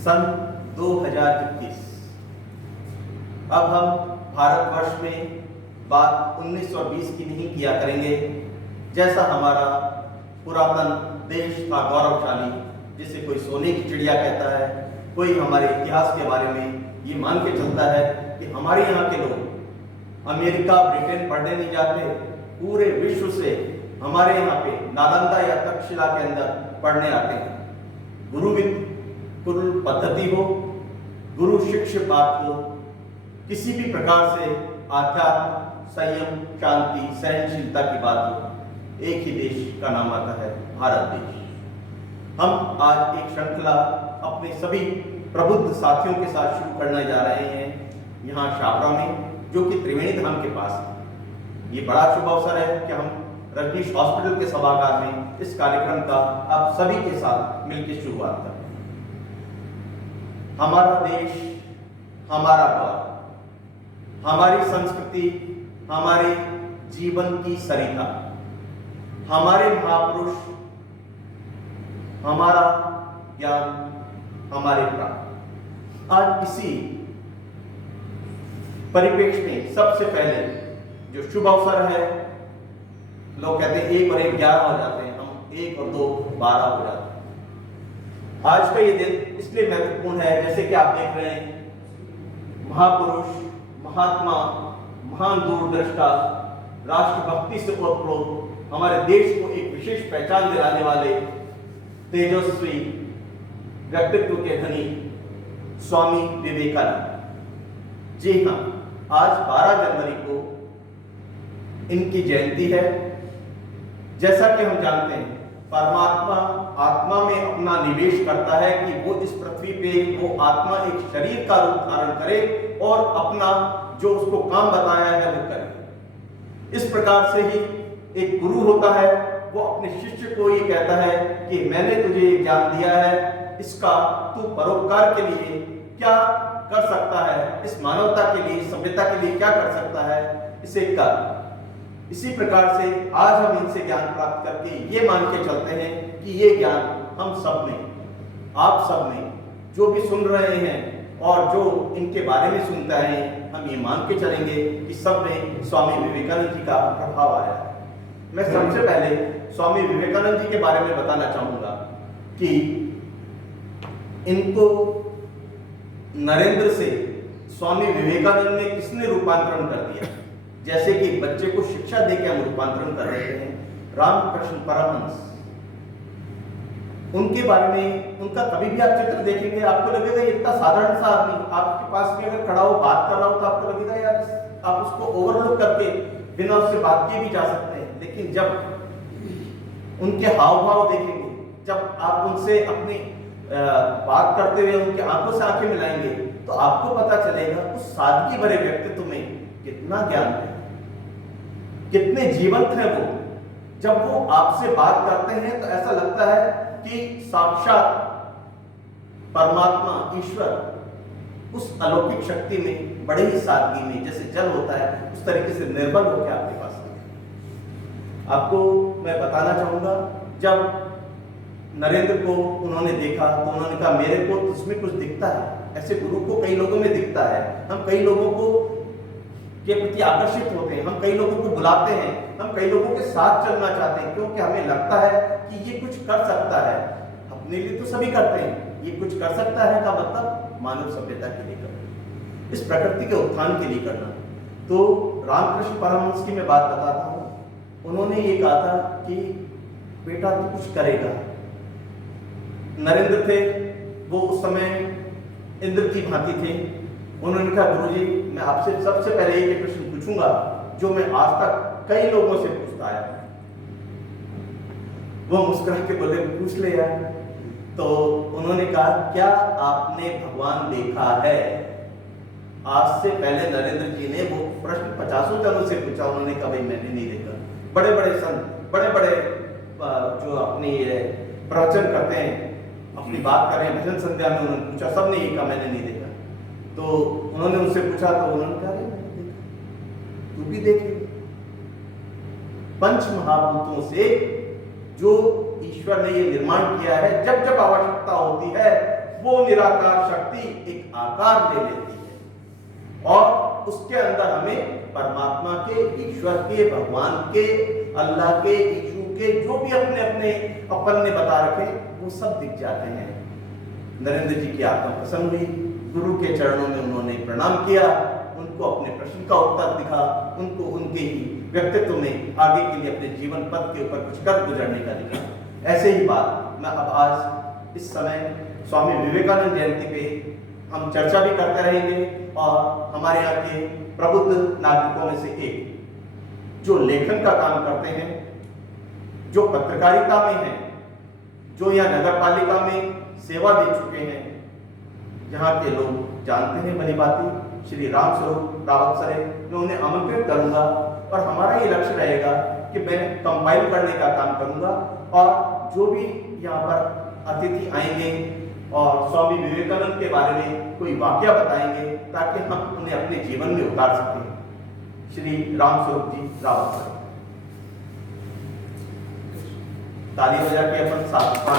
सन 2021। अब हम भारतवर्ष में बात 1920 की नहीं किया करेंगे, जैसा हमारा पुरातन देश था गौरवशाली, जिसे कोई सोने की चिड़िया कहता है, कोई हमारे इतिहास के बारे में ये मान के चलता है कि हमारे यहाँ के लोग अमेरिका ब्रिटेन पढ़ने नहीं जाते, पूरे विश्व से हमारे यहाँ पे नालंदा या तक्षशिला के अंदर पढ़ने आते हैं। गुरुकुल पद्धति हो, गुरु शिष्य बात हो, किसी भी प्रकार से आध्यात्म, संयम, शांति, सहनशीलता की बात हो, एक ही देश का नाम आता है भारत देश। हम आज एक श्रृंखला अपने सभी प्रबुद्ध साथियों के साथ शुरू करने जा रहे हैं यहाँ शाबरा में, जो कि त्रिवेणी धाम के पास है। ये बड़ा शुभ अवसर है कि हम रजनीश हॉस्पिटल के सभागार में इस कार्यक्रम का आप सभी के साथ मिलकर शुरुआत करें। हमारा देश, हमारा गौरव, हमारी संस्कृति, हमारे जीवन की सरिता, हमारे महापुरुष, हमारा ज्ञान, हमारे प्राण। आज इसी परिप्रेक्ष्य में सबसे पहले जो शुभ अवसर है, लोग कहते हैं 1 और 1 11 हो जाते हैं, हम 1 और 2 12 हो जाते हैं। आज का ये दिन इसलिए महत्वपूर्ण है, जैसे कि आप देख रहे हैं, महापुरुष, महात्मा, महान दूरदृष्टा, राष्ट्रभक्ति से ओतप्रोत, हमारे देश को एक विशेष पहचान दिलाने वाले तेजस्वी व्यक्तित्व के धनी स्वामी विवेकानंद। जी हाँ, आज 12 जनवरी को इनकी जयंती है। जैसा कि हम जानते हैं, परमात्मा आत्मा में अपना निवेश करता है कि वो इस पृथ्वी पे वो आत्मा एक शरीर का रूप धारण करे और अपना जो उसको काम बताया है वो करे। इस प्रकार से ही एक गुरु होता है, वो अपने शिष्य को ये कहता है कि मैंने तुझे ज्ञान दिया है, इसका तू परोपकार के लिए क्या कर सकता है, इस मानवता के लिए, सभ्यता के लिए क्या कर सकता है, इसे कर। इसी प्रकार से आज हम इनसे ज्ञान प्राप्त करके ये मान के चलते हैं कि ये ज्ञान हम सब में, आप सब में, जो भी सुन रहे हैं और जो इनके बारे में सुनता है, हम ये मान के चलेंगे कि सब में स्वामी विवेकानंद जी का प्रभाव आया है। मैं सबसे पहले स्वामी विवेकानंद जी के बारे में बताना चाहूंगा कि इनको नरेंद्र से स्वामी विवेकानंद ने किसने रूपांतरण कर दिया। जैसे कि बच्चे को शिक्षा देके हम रूपांतरण कर रहे हैं, रामकृष्ण परमहंस, उनके बारे में, उनका कभी भी आप चित्र देखेंगे आपको लगेगा इतना साधारण सा आदमी आपके पास में अगर खड़ा हो बात कर रहा हो तो आपको लगेगा यार आप उसको ओवरलुक करके बिना उससे बात किए भी जा सकते हैं। लेकिन जब उनके हाव भाव देखेंगे, जब आप उनसे अपनी बात करते हुए उनके आंखों से आंखें मिलाएंगे, तो आपको पता चलेगा उस सादगी भरे व्यक्तित्व में कितना ज्ञान है, कितने जीवंत हैं वो। जब वो आपसे बात करते हैं तो ऐसा लगता है कि साक्षात परमात्मा, ईश्वर उस अलौकिक शक्ति में बड़े ही सादगी में, जैसे जल होता है उस तरीके से निर्बल होकर आपके पास है। आपको मैं बताना चाहूंगा, जब नरेंद्र को उन्होंने देखा तो उन्होंने कहा मेरे को इसमें कुछ दिखता है। ऐसे गुरु को कई लोगों में दिखता है, हम कई लोगों को के प्रति आकर्षित होते हैं, हम कई लोगों को बुलाते हैं, हम कई लोगों के साथ चलना चाहते हैं, क्योंकि हमें लगता है कि ये कुछ कर सकता है। अपने लिए तो सभी करते हैं, ये कुछ कर सकता है का मतलब मानव सभ्यता के लिए करना, इस प्रकृति के उत्थान के लिए करना। तो रामकृष्ण परमहंस की मैं बात बताता हूँ। उन्होंने ये कहा था कि बेटा तू कुछ करेगा। नरेंद्र थे, वो उस समय इंद्र की भांति थे। उन्होंने कहा गुरुजी मैं आपसे सबसे पहले एक प्रश्न पूछूंगा जो मैं आज तक कई लोगों से पूछता आया। वो मुस्कुरा के बोले पूछ ले यार। तो उन्होंने कहा क्या आपने भगवान देखा है। आज से पहले नरेंद्र जी ने वो प्रश्न 50 जनों से पूछा, उन्होंने कहा भाई मैंने नहीं देखा। बड़े बड़े संत, बड़े बड़े जो अपनी प्रवचन करते हैं, अपनी बात कर रहे हैं, भजन संध्या में उन्होंने पूछा, सबने ये कहा मैंने नहीं देखा। तो उन्होंने उनसे पूछा तो उन्होंने कहा मैंने देखा, तू भी देखे। पंच महाभूतों से जो ईश्वर ने ये निर्माण किया है, जब जब आवश्यकता होती है वो निराकार शक्ति एक आकार ले लेती है और उसके अंदर हमें परमात्मा के, ईश्वर के, भगवान के, अल्लाह के, यीशु के, जो भी अपने अपने अपन ने बता रखे वो सब दिख जाते हैं। नरेंद्र जी की आत्मा प्रसन्न हुई, गुरु के चरणों में उन्होंने प्रणाम किया, उनको अपने प्रश्न का उत्तर दिखा, उनको उनके ही व्यक्तित्व में आगे के लिए अपने जीवन पथ के ऊपर कुछ कर गुजरने का दिखा। ऐसे ही बात मैं अब आज इस समय स्वामी विवेकानंद जयंती पे हम चर्चा भी करते रहेंगे और हमारे यहाँ के प्रबुद्ध नागरिकों में से एक जो लेखन का काम करते हैं, जो पत्रकारिता में हैं, जो यहाँ नगर पालिका में सेवा दे चुके हैं, यहाँ के लोग जानते हैं भली भांति, श्री राम स्वरूप रावत सर, मैं उन्हें आमंत्रित करूंगा और हमारा ये लक्ष्य रहेगा कि मैं कंपाइल करने का काम करूंगा और जो भी यहाँ पर अतिथि आएंगे और स्वामी विवेकानंद के बारे में कोई वाकया बताएंगे ताकि हम उन्हें अपने जीवन में उतार सकें। श्री राम स्वरूप जी रावत सर, ताली बजा के अपन साथ